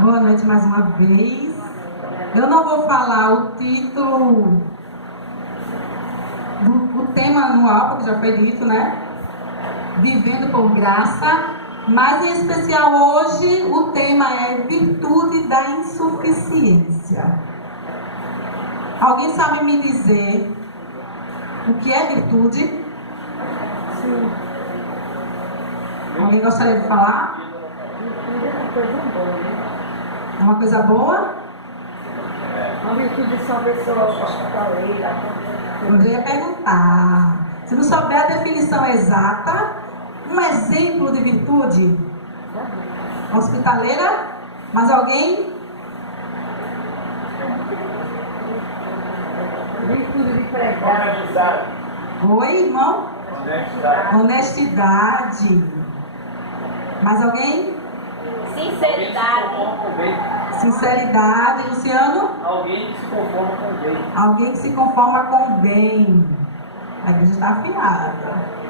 Boa noite mais uma vez. Eu não vou falar o título do tema anual, porque já foi dito, né? Vivendo por graça. Mas em especial hoje o tema é virtude da insuficiência. Alguém sabe me dizer o que é virtude? Sim. Alguém gostaria de falar? Virtude é uma coisa boa, né? É uma coisa boa? Uma virtude de uma pessoa hospitaleira. Eu ia perguntar. Se não souber a definição exata, um exemplo de virtude? Hospitaleira? Mais alguém? Virtude de pregar. Honestidade. Oi, irmão? Honestidade. Honestidade. Mais alguém? Sinceridade. Sinceridade. Luciano? Alguém que se conforma com o bem. Alguém que se conforma com o bem. A igreja está afiada.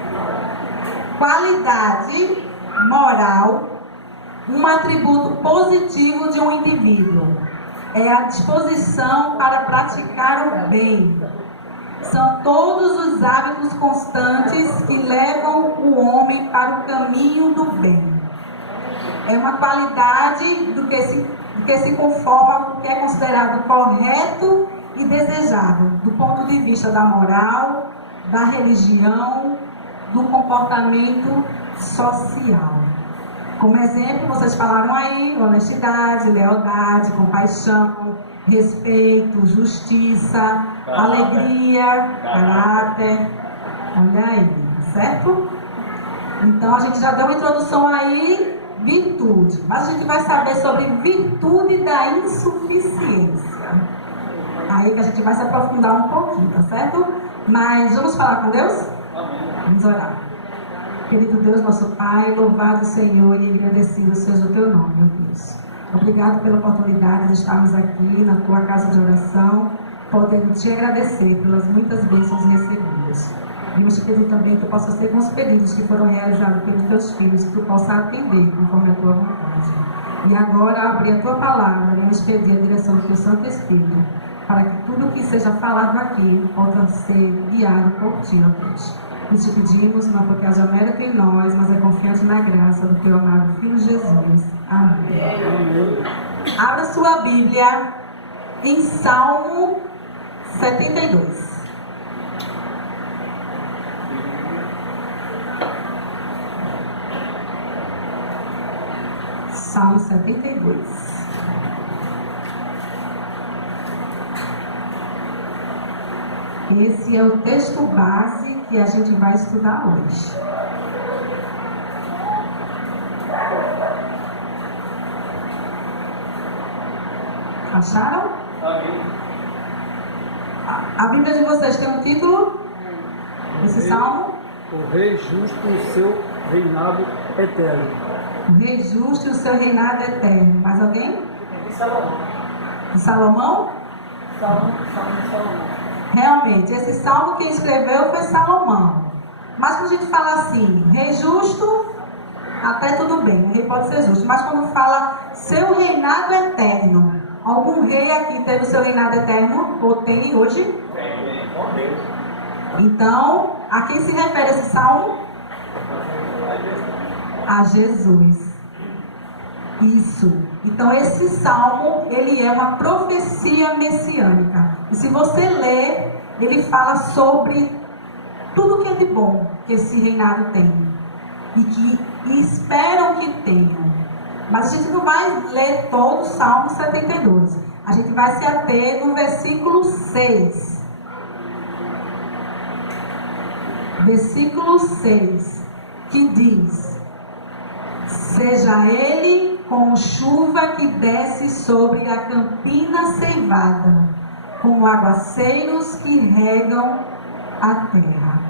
Qualidade moral, um atributo positivo de um indivíduo. É a disposição para praticar o bem. São todos os hábitos constantes que levam o homem para o caminho do bem. É uma qualidade do que se conforma com o que é considerado correto e desejável, do ponto de vista da moral, da religião, do comportamento social. Como exemplo, vocês falaram aí, honestidade, lealdade, compaixão, respeito, justiça, alegria, caráter. Olha aí, certo? Então a gente já deu uma introdução aí, virtude. Mas a gente vai saber sobre virtude da insuficiência. Aí que a gente vai se aprofundar um pouquinho, tá certo? Mas vamos falar com Deus? Vamos orar. Querido Deus, nosso Pai, louvado Senhor e agradecido seja o Teu nome, meu Deus. Obrigado pela oportunidade de estarmos aqui na Tua casa de oração, podendo Te agradecer pelas muitas bênçãos recebidas. Vimos Te pedir também que Tu possa ser com os pedidos que foram realizados pelos Teus filhos, que Tu possa atender conforme a Tua vontade. E agora, abrir a Tua palavra, vamos pedir a direção do Teu Santo Espírito, para que tudo o que seja falado aqui possa ser guiado por Ti, ó Deus. Nós te pedimos, não porque haja mérito em nós, mas é confiante na graça do Teu amado Filho Jesus. Amém. Abra sua Bíblia em Salmo 72. Salmo 72. Esse é o texto base que a gente vai estudar hoje. Acharam? Amém. A Bíblia de vocês tem um título? Esse salmo? O Rei Justo e o seu reinado eterno. O Rei Justo e o seu reinado eterno. Mais alguém? De Salomão. De Salomão? Salmo de Salomão. Realmente, esse salmo quem escreveu foi Salomão. Mas quando a gente fala assim, rei justo, até tudo bem, o rei pode ser justo. Mas quando fala seu reinado eterno, algum rei aqui teve o seu reinado eterno? Ou tem hoje? Tem, com Deus. Então, a quem se refere esse salmo? A Jesus. Isso. Então esse salmo, ele é uma profecia messiânica. E se você ler, ele fala sobre tudo que é de bom que esse reinado tem. E que esperam que tenham. Mas a gente não vai ler todo o Salmo 72. A gente vai se ater no versículo 6. Versículo 6. Que diz: seja ele como chuva que desce sobre a campina ceivada, como aguaceiros que regam a terra.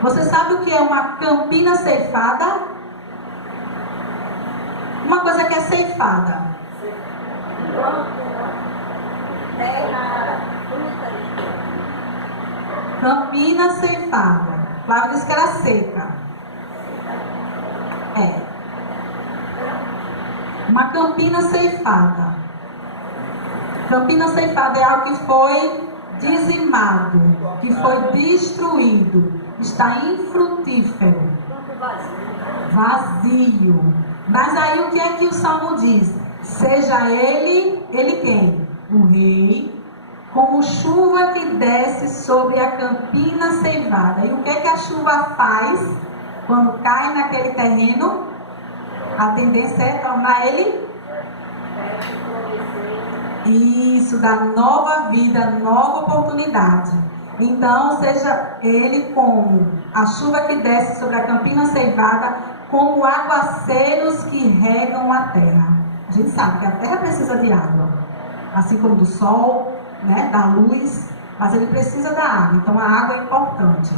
Você sabe o que é uma campina ceifada? Uma coisa que é ceifada. Terra, fruta. Campina ceifada. Flávia disse que era seca. É. Uma campina ceifada. Campina ceifada é algo que foi dizimado, que foi destruído, está infrutífero, vazio. Mas aí o que é que o Salmo diz? Seja ele quem? O rei, como chuva que desce sobre a campina ceifada. E o que é que a chuva faz quando cai naquele terreno? A tendência é tornar ele isso, dá nova vida, nova oportunidade. Então, seja ele como a chuva que desce sobre a campina ceifada, como aguaceiros que regam a terra. A gente sabe que a terra precisa de água, assim como do sol, né, da luz, mas ele precisa da água. Então, a água é importante.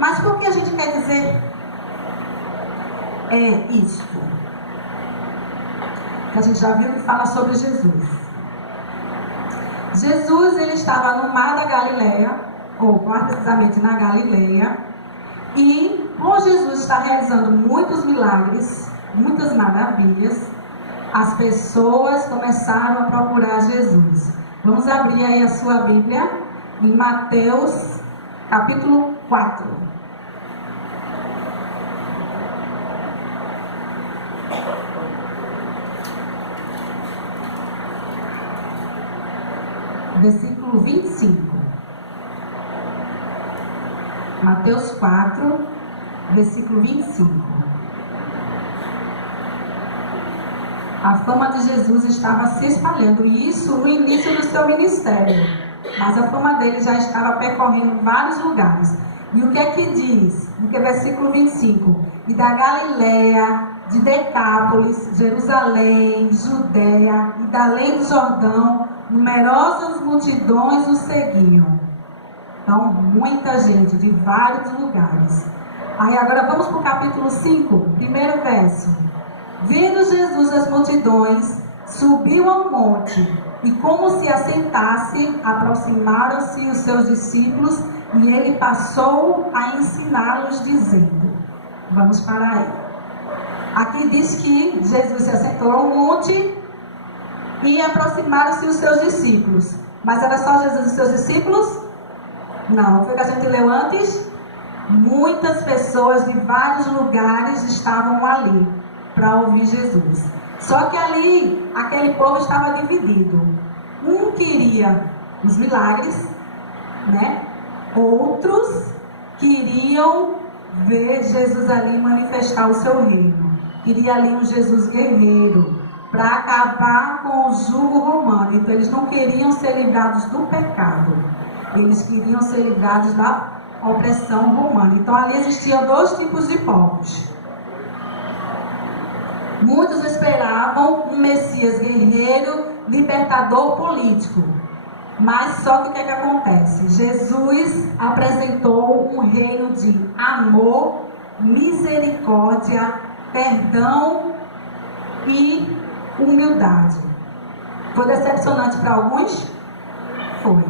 Mas por que a gente quer dizer isto? Que a gente já viu que fala sobre Jesus. Jesus, ele estava no mar da Galileia, ou mais precisamente na Galileia, e por Jesus estar realizando muitos milagres, muitas maravilhas, as pessoas começaram a procurar Jesus. Vamos abrir aí a sua Bíblia em Mateus, capítulo 4. Versículo 25. Mateus 4, versículo 25. A fama de Jesus estava se espalhando, e isso no início do seu ministério. Mas a fama dele já estava percorrendo vários lugares. E o que é que diz? No que versículo 25. E da Galileia, de Decápolis, Jerusalém, Judeia e da além do Jordão, numerosas multidões o seguiam. Então, muita gente de vários lugares. Aí agora vamos para o capítulo 5, primeiro verso. Vendo Jesus as multidões, subiu ao monte, e como se assentasse, aproximaram-se os seus discípulos, e ele passou a ensiná-los, dizendo... Vamos parar aí. Aqui diz que Jesus se assentou ao monte e aproximaram-se os seus discípulos. Mas era só Jesus e os seus discípulos? Não, foi o que a gente leu antes? Muitas pessoas de vários lugares estavam ali para ouvir Jesus. Só que ali, aquele povo estava dividido. Um queria os milagres, né? Outros queriam ver Jesus ali manifestar o seu reino. Queria ali um Jesus guerreiro, para acabar com o jugo romano. Então eles não queriam ser livrados do pecado, eles queriam ser livrados da opressão romana. Então ali existiam dois tipos de povos. Muitos esperavam um Messias guerreiro, libertador político. Mas só que o que é que acontece? Jesus apresentou um reino de amor, misericórdia, perdão e humildade. Foi decepcionante para alguns? Foi.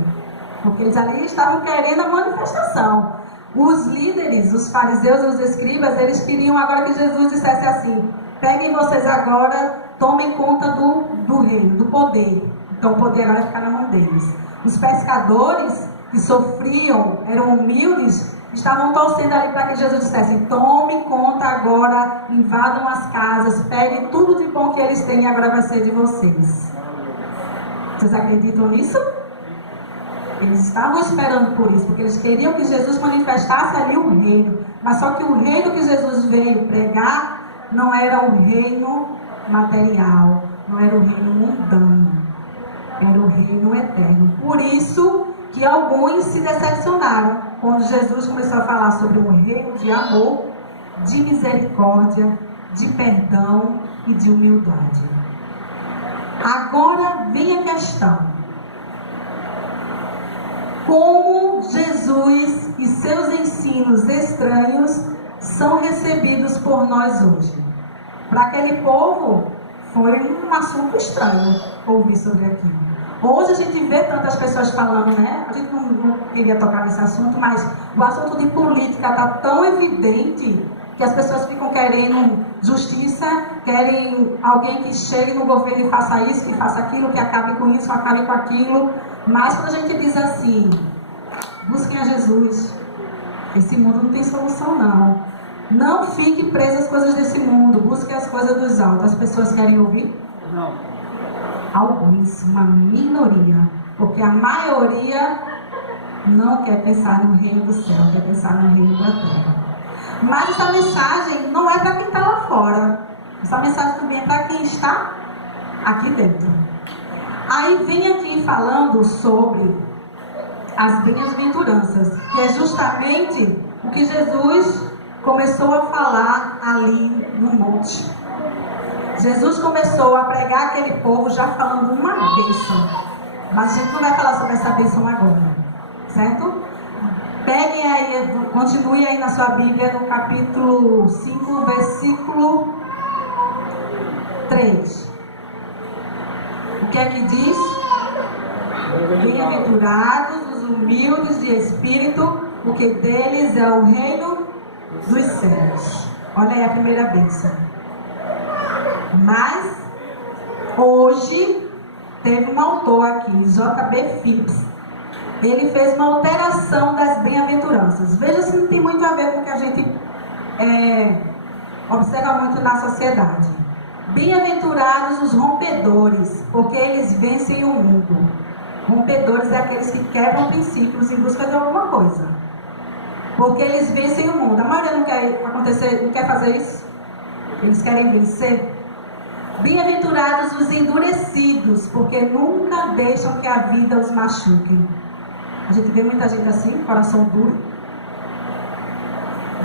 Porque eles ali estavam querendo a manifestação. Os líderes, os fariseus e os escribas, eles queriam agora que Jesus dissesse assim: peguem vocês agora, tomem conta do reino, do poder. Então o poder agora fica na mão deles. Os pescadores que sofriam, eram humildes, estavam torcendo ali para que Jesus dissesse: tome conta agora, invadam as casas, peguem tudo de bom que eles têm e agora vai ser de vocês. Vocês acreditam nisso? Eles estavam esperando por isso, porque eles queriam que Jesus manifestasse ali o reino. Mas só que o reino que Jesus veio pregar não era o reino material, não era o reino mundano, era o reino eterno. Por isso que alguns se decepcionaram quando Jesus começou a falar sobre um reino de amor, de misericórdia, de perdão e de humildade. Agora vem a questão: como Jesus e seus ensinos estranhos são recebidos por nós hoje? Para aquele povo foi um assunto estranho ouvir sobre aquilo. Hoje a gente vê tantas pessoas falando, né? A gente não queria tocar nesse assunto, mas o assunto de política está tão evidente que as pessoas ficam querendo justiça, querem alguém que chegue no governo e faça isso, que faça aquilo, que acabe com isso, acabe com aquilo. Mas quando a gente diz assim, busquem a Jesus, esse mundo não tem solução não. Não fique preso às coisas desse mundo, busque as coisas dos altos. As pessoas querem ouvir? Não. Alguns, uma minoria, porque a maioria não quer pensar no reino do céu, quer pensar no reino da terra. Mas essa mensagem não é para quem está lá fora, essa mensagem também é para quem está aqui dentro. Aí vem aqui falando sobre as bem-aventuranças, que é justamente o que Jesus começou a falar ali no monte. Jesus começou a pregar aquele povo já falando uma bênção. Mas a gente não vai falar sobre essa bênção agora, certo? Peguem aí, continue aí na sua Bíblia no capítulo 5, versículo 3. O que é que diz? Bem-aventurados os humildes de espírito, porque deles é o reino dos céus. Olha aí a primeira bênção. Mas hoje teve um autor aqui, J.B. Phillips. Ele fez uma alteração das bem-aventuranças. Veja se não tem muito a ver com o que a gente observa muito na sociedade. Bem-aventurados os rompedores, porque eles vencem o mundo. Rompedores é aqueles que quebram princípios em busca de alguma coisa. Porque eles vencem o mundo. A maioria não quer acontecer, não quer fazer isso. Eles querem vencer. Bem-aventurados os endurecidos, porque nunca deixam que a vida os machuque. A gente vê muita gente assim, coração duro.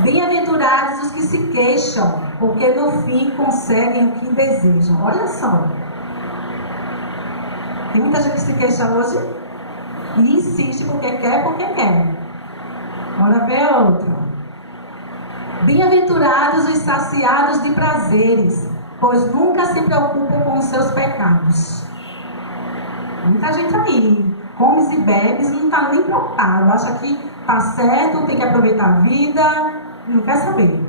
Bem-aventurados os que se queixam, porque no fim conseguem o que desejam. Olha só. Tem muita gente que se queixa hoje e insiste porque quer. Bora ver outra. Bem-aventurados os saciados de prazeres, pois nunca se preocupam com os seus pecados. Muita gente aí, comes e bebes, não está nem preocupado, acha que está certo, tem que aproveitar a vida, não quer saber.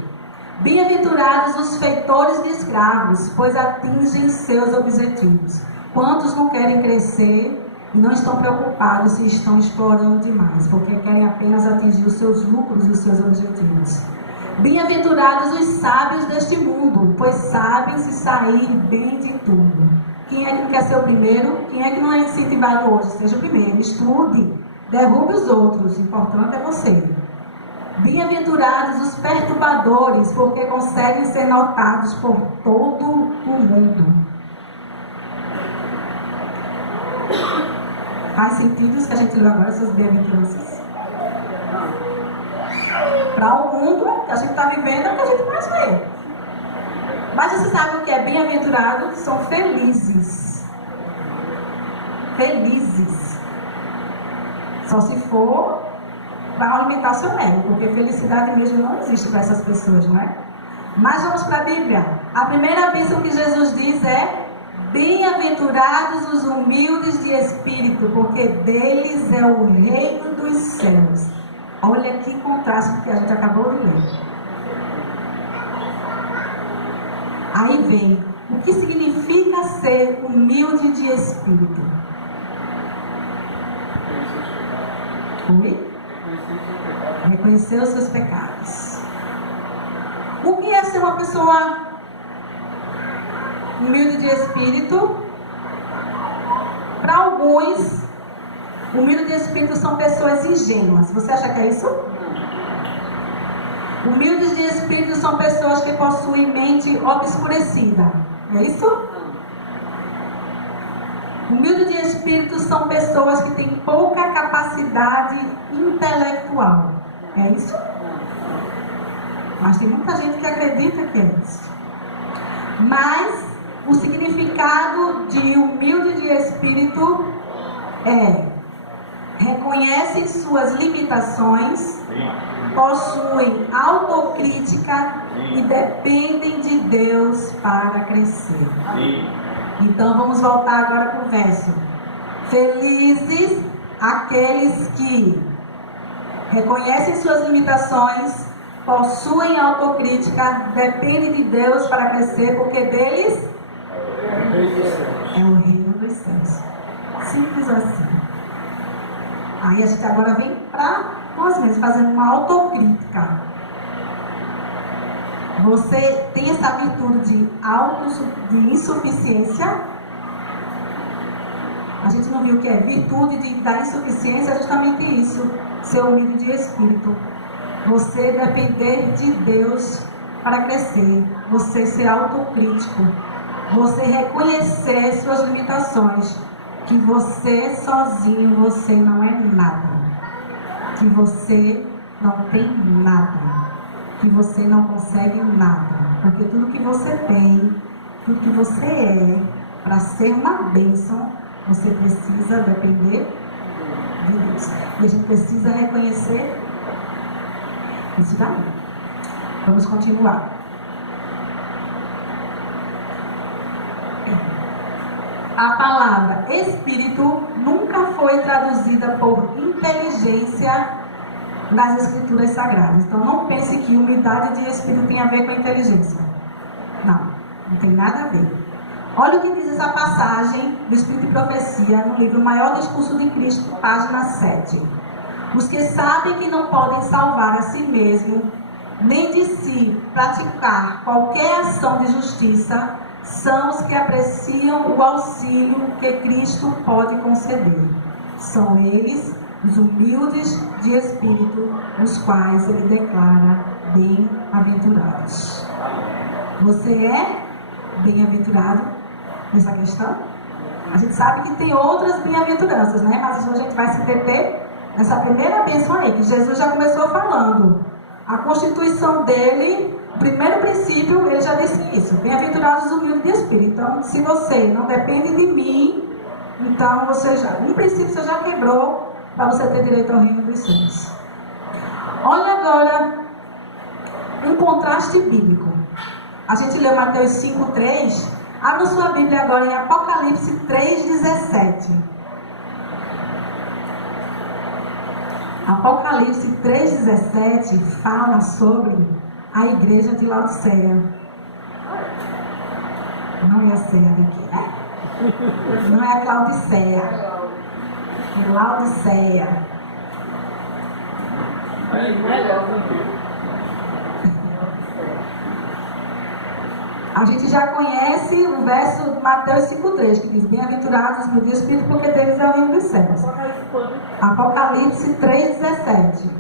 Bem-aventurados os feitores de escravos, pois atingem seus objetivos. Quantos não querem crescer e não estão preocupados se estão explorando demais, porque querem apenas atingir os seus lucros e os seus objetivos. Bem-aventurados os sábios deste mundo, pois sabem se sair bem de tudo. Quem é que quer ser o primeiro? Quem é que não é incentivado hoje? Seja o primeiro, estude, derrube os outros, o importante é você. Bem-aventurados os perturbadores, porque conseguem ser notados por todo o mundo. Faz sentido isso que a gente leu agora, essas bem-aventuranças? Para o mundo que a gente está vivendo é o que a gente mais vê. Mas você sabe o que é bem-aventurado? São felizes. Felizes. Só se for para alimentar o seu ego, porque felicidade mesmo não existe para essas pessoas, não é? Mas vamos para a Bíblia. A primeira bênção que Jesus diz é: bem-aventurados os humildes de espírito, porque deles é o reino dos céus. Olha que contraste que a gente acabou de ler. Aí vem, o que significa ser humilde de espírito? Oi? Reconhecer os seus pecados. O que é ser uma pessoa humilde de espírito? Para alguns, humilde de espírito são pessoas ingênuas. Você acha que é isso? Humildes de espírito são pessoas que possuem mente obscurecida. É isso? Humildes de espírito são pessoas que têm pouca capacidade intelectual. É isso? Mas tem muita gente que acredita que é isso. Mas o significado de humilde de espírito é: reconhecem suas limitações, possuem autocrítica e dependem de Deus para crescer. Então vamos voltar agora para o verso. Felizes aqueles que reconhecem suas limitações, possuem autocrítica, dependem de Deus para crescer, porque deles é o reino dos céus. Simples assim. Aí a gente agora vem para nós mesmos, fazendo uma autocrítica. Você tem essa virtude de insuficiência? A gente não viu o que é virtude da insuficiência, é justamente isso, ser humilde de espírito. Você depender de Deus para crescer, você ser autocrítico, você reconhecer suas limitações, que você sozinho, você não é nada, que você não tem nada, que você não consegue nada, porque tudo que você tem, tudo que você é, para ser uma bênção, você precisa depender de Deus. E a gente precisa reconhecer isso daí. Vamos continuar. A palavra espírito nunca foi traduzida por inteligência nas escrituras sagradas. Então não pense que humildade de espírito tem a ver com inteligência. Não tem nada a ver. Olha o que diz essa passagem do Espírito e Profecia no livro Maior Discurso de Cristo, página 7. Os que sabem que não podem salvar a si mesmo, nem de si praticar qualquer ação de justiça, são os que apreciam o auxílio que Cristo pode conceder. São eles, os humildes de espírito, os quais ele declara bem-aventurados. Você é bem-aventurado nessa questão? A gente sabe que tem outras bem-aventuranças, né? Mas hoje a gente vai se deter nessa primeira bênção aí, que Jesus já começou falando. A constituição dele, o primeiro princípio, ele já disse isso: bem-aventurados os humildes de espírito. Então, se você não depende de mim, então você já, um princípio você já quebrou para você ter direito ao reino dos céus. Olha agora um contraste bíblico. A gente leu Mateus 5:3. Abra sua Bíblia agora em Apocalipse 3:17. Apocalipse 3:17 fala sobre a igreja de Laodiceia. Não é a Ceia daqui, né? Não é a Claudiceia. É Laodiceia. A gente já conhece o verso de Mateus 5:3, que diz: bem-aventurados os de espírito, porque deles é o reino dos céus. Apocalipse 3:17.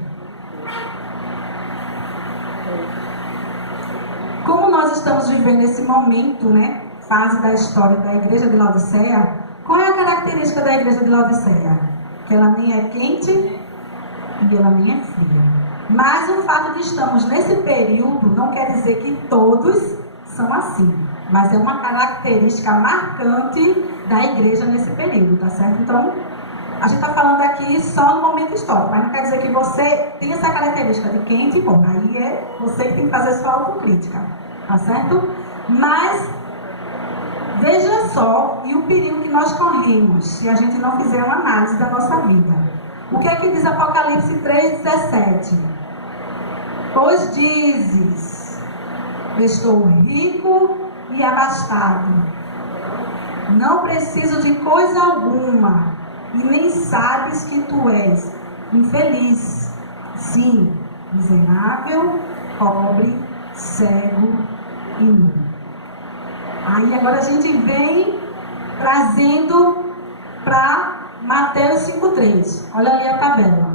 Como nós estamos vivendo esse momento, né, fase da história da igreja de Laodiceia, qual é a característica da igreja de Laodiceia? Que ela nem é quente e ela nem é fria. Mas o fato de estarmos nesse período não quer dizer que todos são assim, mas é uma característica marcante da igreja nesse período, tá certo? Então, a gente está falando aqui só no momento histórico, mas não quer dizer que você tem essa característica de quente, bom, aí é você que tem que fazer sua autocrítica, tá certo? Mas, veja só, e o perigo que nós corremos, se a gente não fizer uma análise da nossa vida. O que é que diz Apocalipse 3:17? Pois dizes: estou rico e abastado, não preciso de coisa alguma, e nem sabes que tu és infeliz, sim, miserável, pobre, cego e nu. Aí agora a gente vem trazendo para Mateus 5:3. Olha ali a tabela.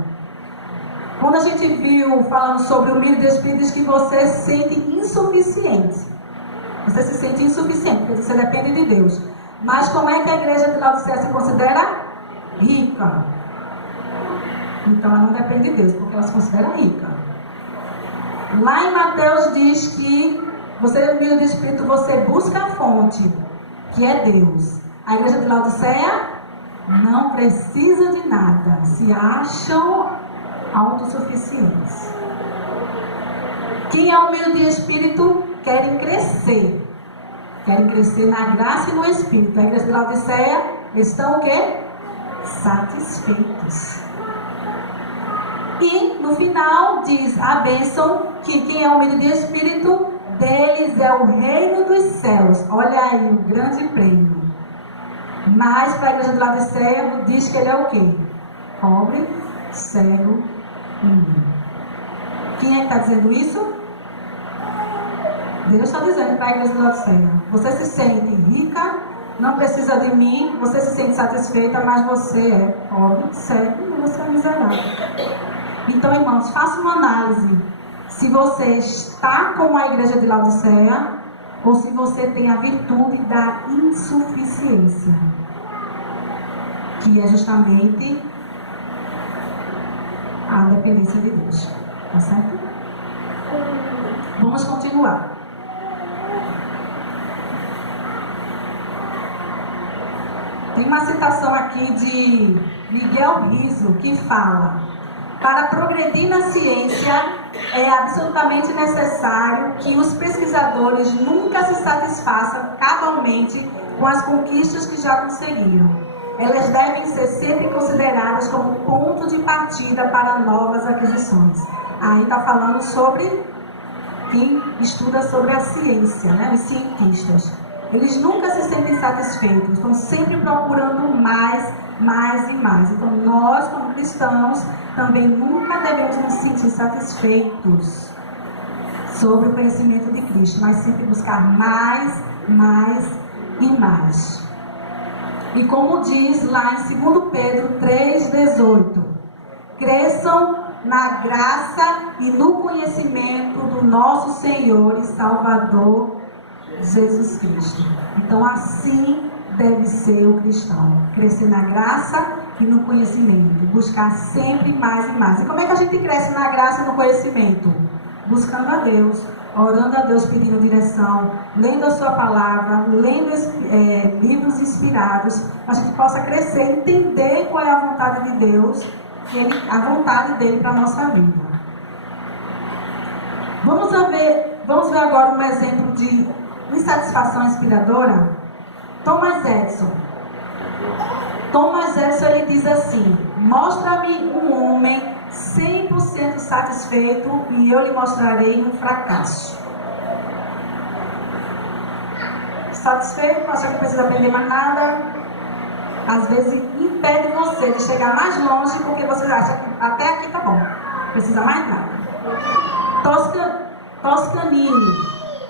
Quando a gente viu falando sobre o humilde de espírito, diz que você se sente insuficiente. Você se sente insuficiente, porque você depende de Deus. Mas como é que a igreja de Laodiceia se considera? Rica. Então ela não depende de Deus, porque ela se considera rica. Lá em Mateus diz que você é humilde de espírito, você busca a fonte, que é Deus. A igreja de Laodiceia não precisa de nada, se acham autossuficientes. Quem é humilde de espírito querem crescer na graça e no espírito. A igreja de Laodiceia estão o quê? Satisfeitos. E no final diz a bênção que quem é humilde de espírito, deles é o reino dos céus. Olha aí o grande prêmio. Mas para a igreja de Laodiceia diz que ele é o quê? Pobre, cego e nu. Quem é que está dizendo isso? Deus está dizendo para a igreja de Laodiceia: você se sente rica, não precisa de mim, você se sente satisfeita, mas você é pobre, cego e você é miserável. Então, irmãos, faça uma análise se você está como a igreja de Laodiceia ou se você tem a virtude da insuficiência, que é justamente a dependência de Deus. Tá certo? Vamos continuar. Tem uma citação aqui de Miguel Riso que fala: para progredir na ciência é absolutamente necessário que os pesquisadores nunca se satisfaçam cabalmente com as conquistas que já conseguiram. Elas devem ser sempre consideradas como ponto de partida para novas aquisições. Aí está falando sobre quem estuda sobre a ciência, né? Os cientistas. Eles nunca se sentem satisfeitos, estão sempre procurando mais, mais e mais. Então nós, como cristãos, também nunca devemos nos sentir satisfeitos sobre o conhecimento de Cristo, mas sempre buscar mais, mais e mais. E como diz lá em 2 Pedro 3,18, cresçam na graça e no conhecimento do nosso Senhor e Salvador Jesus Cristo. Então assim deve ser o cristão: crescer na graça e no conhecimento, buscar sempre mais e mais. E como é que a gente cresce na graça e no conhecimento? Buscando a Deus, orando a Deus, pedindo direção, lendo a sua palavra, lendo livros inspirados, a gente possa crescer, entender qual é a vontade de Deus, a vontade dele para a nossa vida. Vamos ver agora um exemplo de insatisfação inspiradora. Thomas Edison. Thomas Edison, ele diz assim: mostra-me um homem 100% satisfeito e eu lhe mostrarei um fracasso. Satisfeito, acha que não precisa aprender mais nada, às vezes impede você de chegar mais longe porque você acha que até aqui tá bom, não precisa mais nada. Toscanini,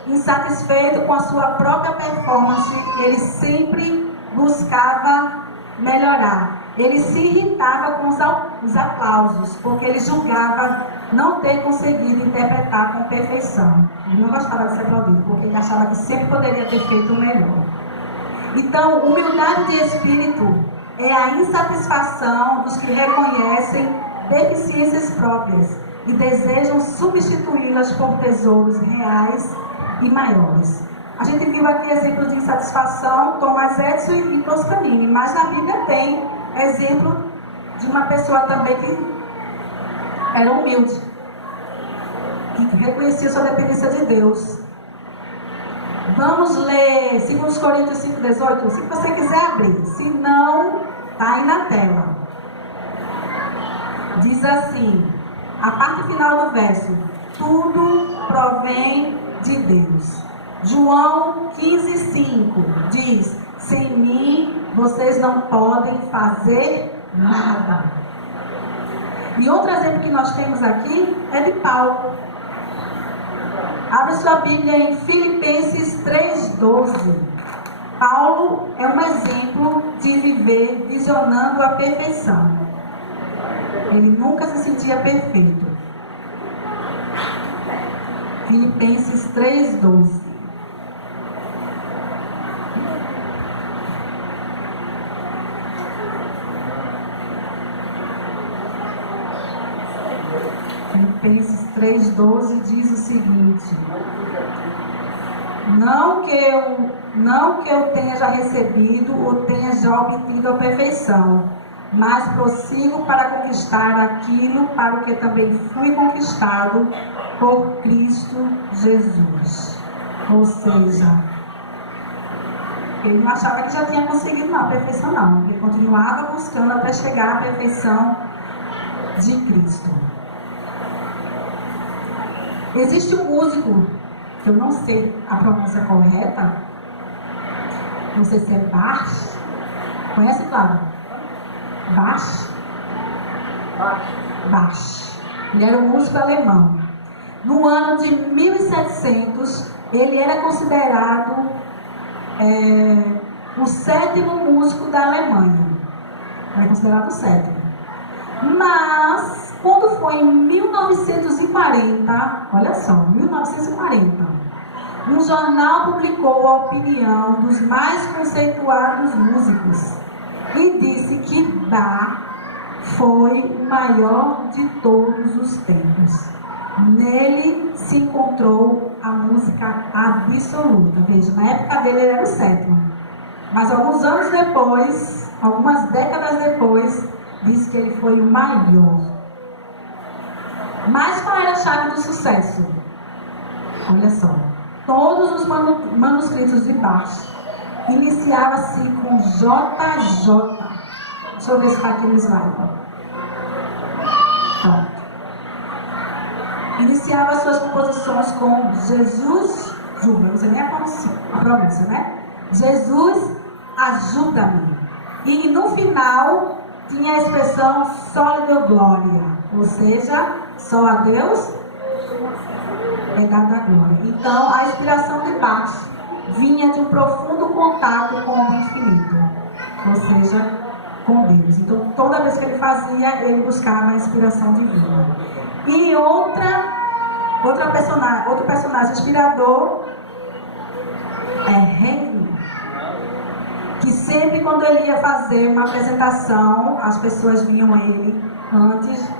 insatisfeito com a sua própria performance, ele sempre buscava melhorar. Ele se irritava com os aplausos, porque ele julgava não ter conseguido interpretar com perfeição. Ele não gostava de ser aplaudido, porque ele achava que sempre poderia ter feito o melhor. Então, humildade de espírito é a insatisfação dos que reconhecem deficiências próprias e desejam substituí-las por tesouros reais e maiores. A gente viu aqui exemplos de insatisfação, Thomas Edison e Toscanini, mas na Bíblia tem exemplo de uma pessoa também que era humilde, que reconhecia sua dependência de Deus. Vamos ler 2 Coríntios 5,18, se você quiser abrir, se não, está aí na tela. Diz assim, a parte final do verso: tudo provém de Deus. João 15,5 diz: sem mim vocês não podem fazer nada. E outro exemplo que nós temos aqui é de Paulo. Abre sua Bíblia em Filipenses 3,12. Paulo é um exemplo de viver visionando a perfeição. Ele nunca se sentia perfeito. Filipenses 3,12. Filipenses 3,12 diz o seguinte: não que eu tenha já recebido ou tenha já obtido a perfeição, mas prossigo para conquistar aquilo para o que também fui conquistado por Cristo Jesus. Ou seja, ele não achava que já tinha conseguido a perfeição, não. Ele continuava buscando até chegar à perfeição de Cristo. Existe um músico, que eu não sei a pronúncia correta, não sei se é Bach. Conhece, Flávio? Bach? Bach. Ele era um músico alemão. No ano de 1700, ele era considerado o 7º músico da Alemanha. Era considerado o 7º. Mas, quando foi em 1940, olha só, 1940, um jornal publicou a opinião dos mais conceituados músicos e disse que Bach foi o maior de todos os tempos. Nele se encontrou a música absoluta. Veja, na época dele ele era o 7º. Mas alguns anos depois, algumas décadas depois, diz que ele foi o maior. Mas qual era a chave do sucesso? Olha só. Todos os manuscritos de Bach iniciavam-se com JJ. Deixa eu ver se está aqui no slide. Pronto. Iniciava suas composições com Jesus Juba. Não sei nem a pronúncia, né? Jesus, ajuda-me. E no final tinha a expressão só lhe deu glória. Ou seja, só a Deus é dada a glória. Então, a inspiração de Bach vinha de um profundo contato com o infinito. Ou seja, com Deus. Então, toda vez que ele fazia, ele buscava a inspiração divina. E outro personagem inspirador é Handel, que sempre quando ele ia fazer uma apresentação, as pessoas vinham a ele antes